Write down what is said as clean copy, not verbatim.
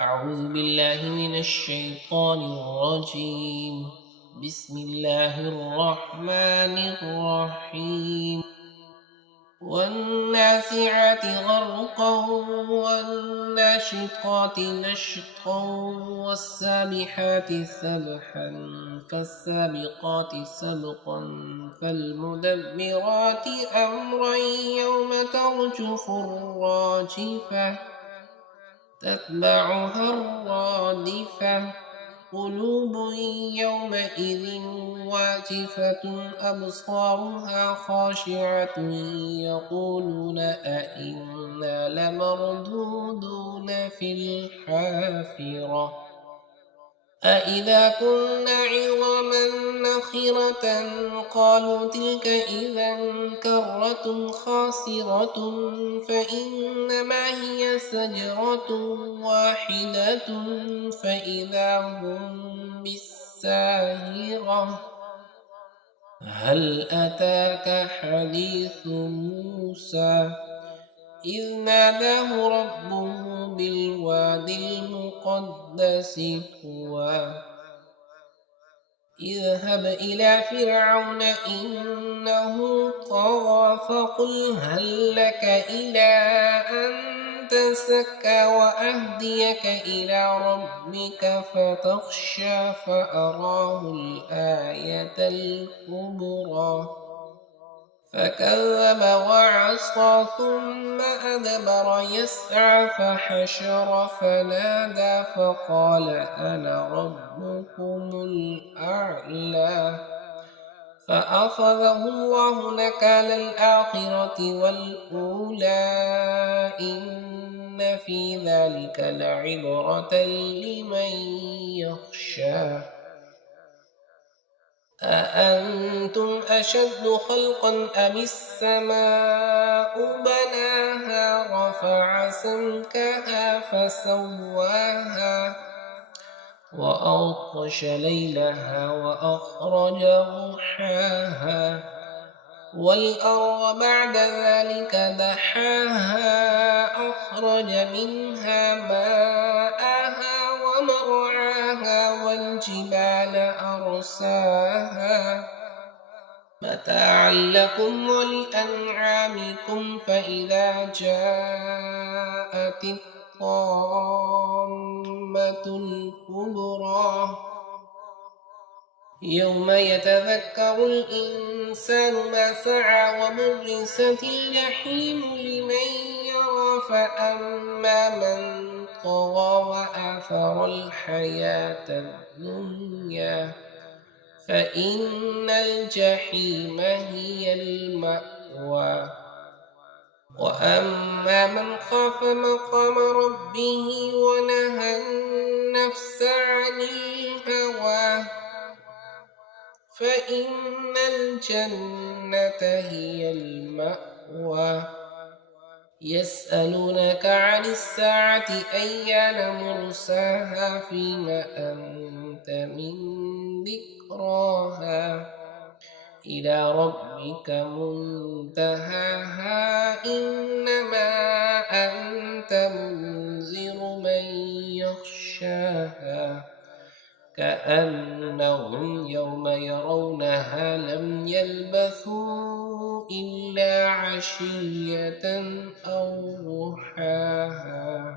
أعوذ بالله من الشيطان الرجيم. بسم الله الرحمن الرحيم. والنازعات غرقا والناشطات نشطا والسابحات سبحا فالسابقات سبقا فالمدبرات أمرا يوم ترجف الراجفة تتبعها الرادفة قلوب يومئذ واجفة أبصارها خاشعة يقولون أئنا لمردودون في الحافرة أإذا كنا عظاما نخرة قالوا تلك إذا كرة خاسرة فإنما هي زجرة واحدة فإذا هم بالساهرة هل أتاك حديث موسى إذ ناداه ربه بالواد المقدس طوى اذهب إلى فرعون إنه طغى فقل هل لك إلى أن تزكى وأهديك إلى ربك فتخشى فأراه الآية الكبرى فكذب وعصى ثم أدبر يسعى فحشر فنادى فقال أنا ربكم الأعلى فأخذه الله نكال الآخرة والأولى إن في ذلك لعبرة لمن يخشى أأنتم أشد خلقا أم السماء بناها رفع سمكها فسواها وأغطش ليلها وأخرج ضحاها والأرض بعد ذلك دحاها أخرج منها ماءها ومرعاها والجبال أرساها متاعا لكم ولأنعامكم فإذا جاءت الطامة الكبرى يوم يتذكر الإنسان ما سعى وبرزت الجحيم لمن يرى فأما من طغى وآثر الحياة الدنيا فإن الجحيم هي المأوى وأما من خاف مقام ربه ونهى النفس عن الهوى فإن الجنة هي المأوى يسألونك عن الساعة أيان مرساها فيما أنت من ذكراها إلى ربك منتهاها إنما أنت منذر من يخشاها كأنهم يوم يرونها لم يلبثوا إلا عشية أو ضحاها.